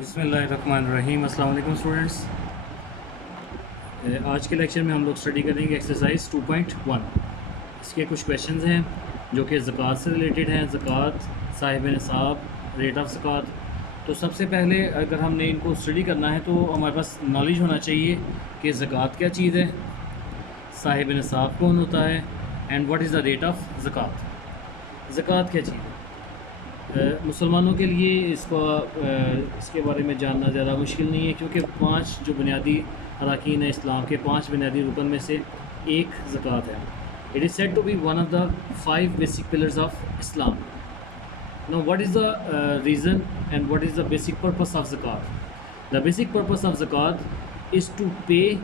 बिस्मिल्लाहिर्रहमानिर्रहीम। अस्सलाम वालेकुम स्टूडेंट्स। आज के लेक्चर में हम लोग स्टडी करेंगे एक्सरसाइज 2.1। इसके कुछ क्वेश्चंस हैं जो कि ज़कात से रिलेटेड हैं। ज़कात, साहिब निसाब, रेट ऑफ ज़कात। तो सबसे पहले अगर हमने इनको स्टडी करना है तो हमारे पास नॉलेज होना चाहिए कि ज़कात क्या चीज़ है, साहिब निसाब कौन होता है, and what is the rate of ज़कात। ज़कात क्या चीज़ है? मुसलमानों के लिए इसके बारे में जानना ज़्यादा मुश्किल नहीं है, क्योंकि 5 जो बुनियादी अरकान इस्लाम के 5 बुनियादी रुकन में से एक ज़कात है। It is said to be one of the 5 basic pillars of Islam. Now what is the reason and what is the basic purpose of ज़कात? द बेसिक पर्पस ऑफ ज़कात is to pay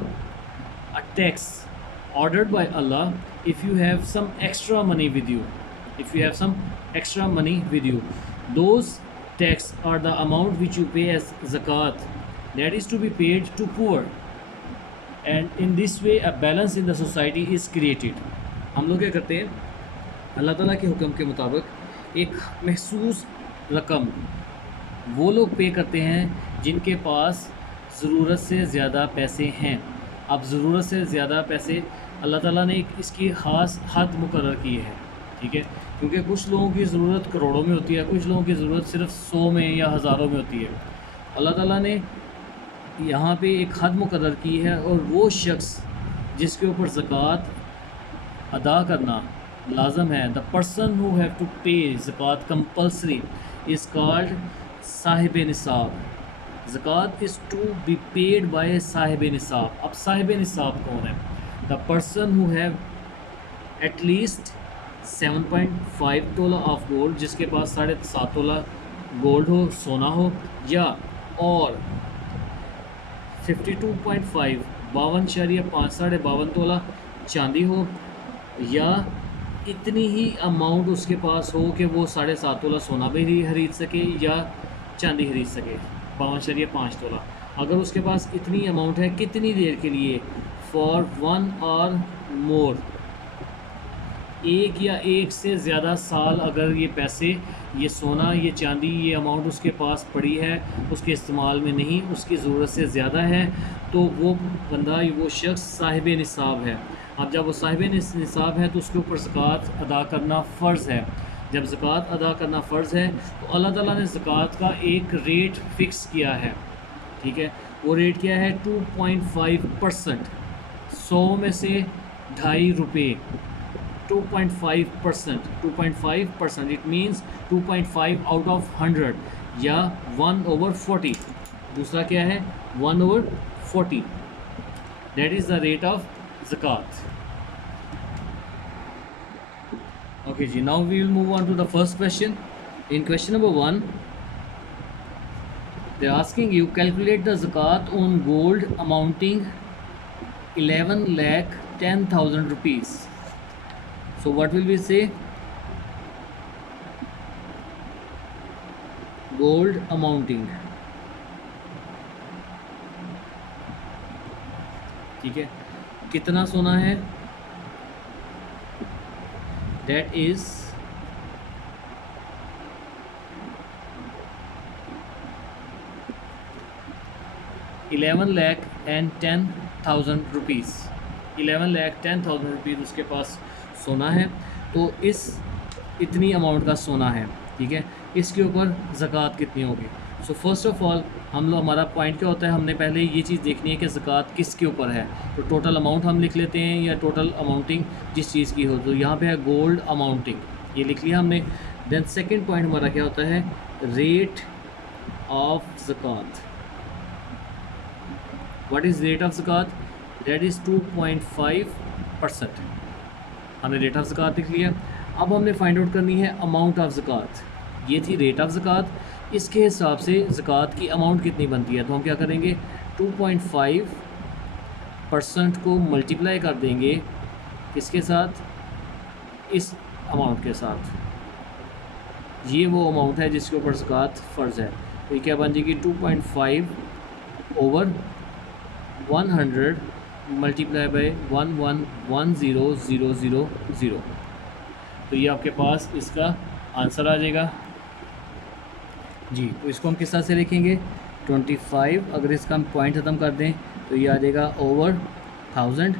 a tax ordered by Allah if you have some extra money with you. If you have some extra money with you, those tax are the amount which you pay as zakat, that is to be paid to poor, and in this way a balance in the society is created. हम लोग क्या करते हैं, अल्लाह ताला के हुक्म के मुताबिक एक महसूस रकम वो लोग पे करते हैं जिनके पास ज़रूरत से ज़्यादा पैसे हैं। अब ज़रूरत से ज़्यादा पैसे अल्लाह ताला ने एक इसकी ख़ास हद मुकर्रर की है, ठीक है, क्योंकि कुछ लोगों की ज़रूरत करोड़ों में होती है, कुछ लोगों की ज़रूरत सिर्फ 100 में या हज़ारों में होती है। अल्लाह ताला ने यहाँ पे एक हद मुकर्रर की है, और वो शख्स जिसके ऊपर ज़कात अदा करना लाजम है, the person who have to pay ज़कात कंपल्सरी इज़ कॉल्ड साहिब निसाब। ज़कात is to be paid by साहिब निसाब। अब साहिब निसाब कौन है? The person who have at least 7.5 तोला ऑफ गोल्ड, जिसके पास 7.5 तोला गोल्ड हो, सोना हो, या और 52.5 52.5 52.5 तोला चांदी हो, या इतनी ही अमाउंट उसके पास हो कि वो 7.5 तोला सोना भी खरीद सके या चांदी खरीद सके, 52.5 तोला। अगर उसके पास इतनी अमाउंट है, कितनी देर के लिए? फॉर 1 और मोर, एक या एक से ज़्यादा साल अगर ये पैसे, ये सोना, ये चांदी, ये अमाउंट उसके पास पड़ी है, उसके इस्तेमाल में नहीं, उसकी ज़रूरत से ज़्यादा है, तो वो बंदा, वो शख्स साहिब निसाब है। अब जब वो साहिब निसाब है तो उसके ऊपर ज़कात अदा करना फ़र्ज़ है। जब ज़कात अदा करना फ़र्ज़ है तो अल्लाह ताला ने ज़कात का एक रेट फ़िक्स किया है, ठीक है। वो रेट क्या है? 2.5%। 100 में से 2.5 रुपये, 2.5%। 2.5% इट मीन्स 2.5 आउट ऑफ 100, या 1/40। दूसरा क्या है? 1/40। That is the rate of ज़कात। Okay ji, now we will move on to the first question. In question number 1, they are asking you calculate the zakat on gold amounting 11,10,000 rupees. So what will we say? Gold amounting, ठीक है, कितना सोना है? That is 11,10,000 rupees. 11,10,000 rupees उसके पास सोना है, तो इस इतनी अमाउंट का सोना है, ठीक है। इसके ऊपर ज़कात कितनी होगी? सो फर्स्ट ऑफ ऑल हम लोग, हमारा पॉइंट क्या होता है, हमने पहले ये चीज़ देखनी है कि ज़कात किसके ऊपर है। तो टोटल अमाउंट हम लिख लेते हैं, या टोटल अमाउंटिंग जिस चीज़ की हो। तो यहाँ पे है गोल्ड अमाउंटिंग, ये लिख लिया हमने। देन सेकंड पॉइंट हमारा क्या होता है? रेट ऑफ ज़कात। व्हाट इज़ रेट ऑफ ज़कात? That is 2.5%। हमने रेट ऑफ ज़कात लिख लिया। अब हमने फाइंड आउट करनी है अमाउंट ऑफ ज़कात। ये थी रेट ऑफ ज़कात, इसके हिसाब से ज़कात की अमाउंट कितनी बनती है। तो हम क्या करेंगे? 2.5% को मल्टीप्लाई कर देंगे किसके साथ? इस अमाउंट के साथ। ये वो अमाउंट है जिसके ऊपर ज़कात फ़र्ज़ है। तो ये क्या बन जाएगी? 2.5/100 मल्टीप्लाई बाई 1110000। तो ये आपके पास इसका आंसर आ जाएगा जी। तो इसको हम किस तरह से लिखेंगे? 25 अगर इसका हम पॉइंट ख़त्म कर दें तो ये आ जाएगा ओवर 1000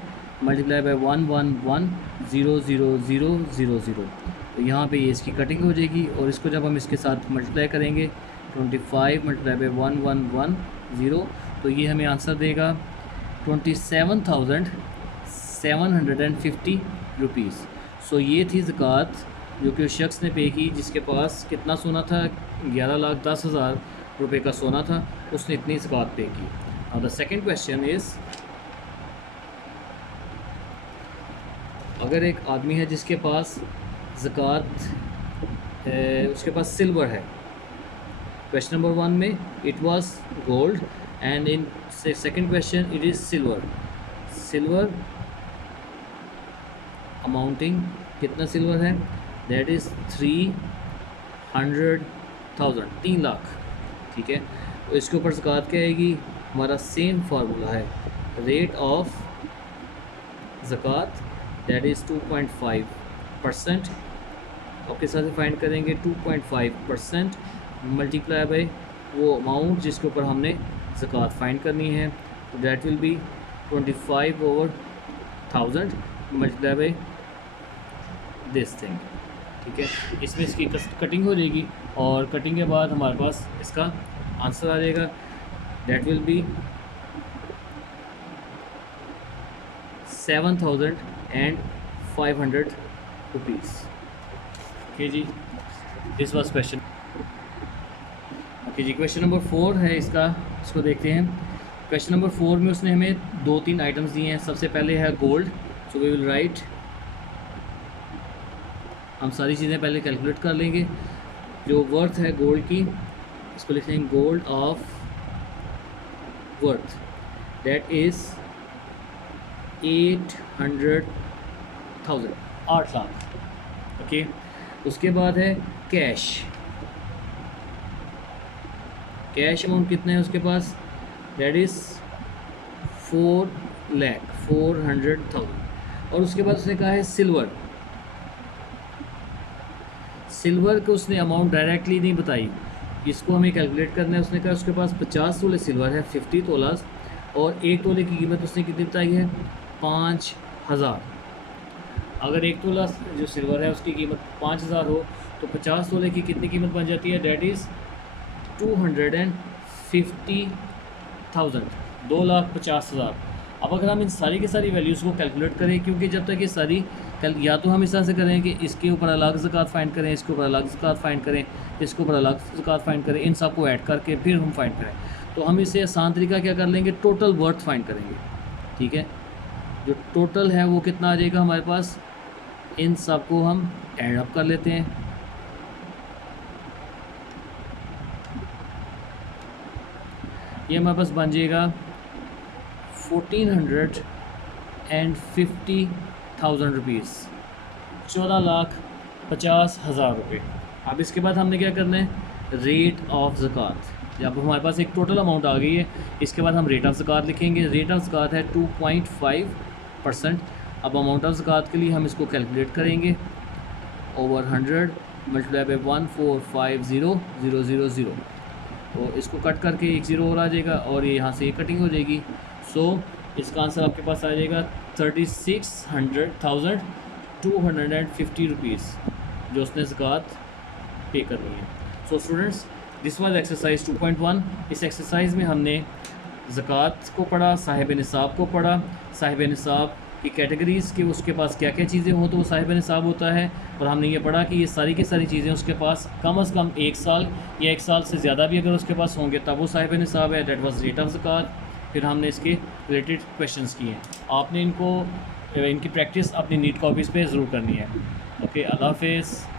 मल्टीप्लाई बाय 111,000,000। तो यहाँ पे ये इसकी कटिंग हो जाएगी और इसको जब हम इसके साथ मल्टीप्लाई करेंगे 25 मल्टीप्लाई बाय 1110 तो ये हमें आंसर देगा 27,750 रुपीज़। सो ये थी ज़कात जो कि उस शख्स ने पे की जिसके पास कितना सोना था, 11,10,000 रुपये का सोना था, उसने इतनी ज़कात पे की। और द सेकंड क्वेश्चन इज़, अगर एक आदमी है जिसके पास ज़कात उसके पास सिल्वर है, क्वेश्चन नंबर 1 में it was gold and in second question it is silver amounting कितना सिल्वर है, दैट इज़ 300,000, 3 लाख। ठीक है, तो इसके ऊपर ज़कात क्या आएगी, हमारा सेम फार्मूला है, रेट ऑफ ज़कात दैट इज़ 2.5%। आपके साथ फाइंड करेंगे 2.5% मल्टीप्लाई बाई वो अमाउंट जिसके ऊपर हमने ज़कात फाइंड करनी है, तो that will B 25/1000 multiply by this thing. ठीक है, इसमें इसकी कटिंग हो जाएगी और कटिंग के बाद हमारे पास इसका आंसर आ जाएगा, that will be 7,500 rupees. Okay जी, दिस वाज क्वेश्चन। ओके जी, क्वेश्चन नंबर 4 है इसको देखते हैं। क्वेश्चन नंबर 4 में उसने हमें 2-3 आइटम्स दिए हैं। सबसे पहले है gold, so we will write, हम सारी चीज़ें पहले कैलकुलेट कर लेंगे। जो वर्थ है गोल्ड की, इसको लिख लेंगे gold of worth, that is 800,000, 8 lakh. Okay, उसके बाद है कैश अमाउंट कितना है उसके पास, दैट इज़ 4,400,000। और उसके बाद उसने कहा है सिल्वर को उसने अमाउंट डायरेक्टली नहीं बताई, इसको हमें कैलकुलेट करना है। उसने कहा उसके पास 50 तोले सिल्वर है, 50 तोलास, और 1 तोले की कीमत उसने कितनी बताई है, 5,000। अगर 1 तोला जो सिल्वर है उसकी कीमत 5,000 हो तो 50 तोले की कितनी कीमत बन जाती है, डेट इज़ 250,000, 2,50,000। अब अगर हम इन सारी की सारी वैल्यूज़ को कैलकुलेट करें, क्योंकि जब तक ये सारी या तो हम इस तरह से करें कि इसके ऊपर अलग ज़कात फाइंड करें, इसके ऊपर अलग ज़कात फाइंड करें, इसके ऊपर अलग ज़कात फाइंड करें, इन सब को ऐड करके फिर हम फाइंड करें, तो हम इसे आसान तरीका क्या कर लेंगे, टोटल वर्थ फाइंड करेंगे। ठीक है, जो टोटल है वो कितना आ जाएगा हमारे पास, इन सब को हम ऐड अप कर लेते हैं। ये हमारे पास बन जाएगा 14,50,000 रुपीज़, 14,50,000 रुपये। अब इसके बाद हमने क्या करना है, रेट ऑफ ज़कात। जब हमारे पास एक टोटल अमाउंट आ गई है, इसके बाद हम रेट ऑफ ज़कात लिखेंगे। रेट ऑफ ज़कात है 2.5%। अब अमाउंट ऑफ ज़कात के लिए हम इसको कैलकुलेट करेंगे, ओवर 100 मल्टीप्लाई बाई 1450000। तो इसको कट करके एक ज़ीरो और आ जाएगा और ये यहाँ से ये कटिंग हो जाएगी। सो इसका आंसर आपके पास आ जाएगा 36,250 रुपीज़ जो उसने ज़कात पे करनी है। So students, this was exercise 2.1। इस एक्सरसाइज में हमने ज़कात को पढ़ा, साहिब निसाब को पढ़ा, साहिब निसाब की कैटेगरीज़ कि उसके पास क्या क्या चीज़ें हों तो वो साहिब निसाब होता है, और हमने ये पढ़ा कि ये सारी की सारी चीज़ें उसके पास कम अज़ कम 1 साल या 1 साल से ज़्यादा भी अगर उसके पास होंगे तब वो साहिब निसाब है, दैट वाज रेट ऑफ ज़कात। फिर हमने इसके रिलेटेड क्वेश्चंस किए हैं। आपने इनकी प्रैक्टिस अपनी नीट कॉपीज़ पे ज़रूर करनी है। ओके, अल्लाह हाफ़िज़।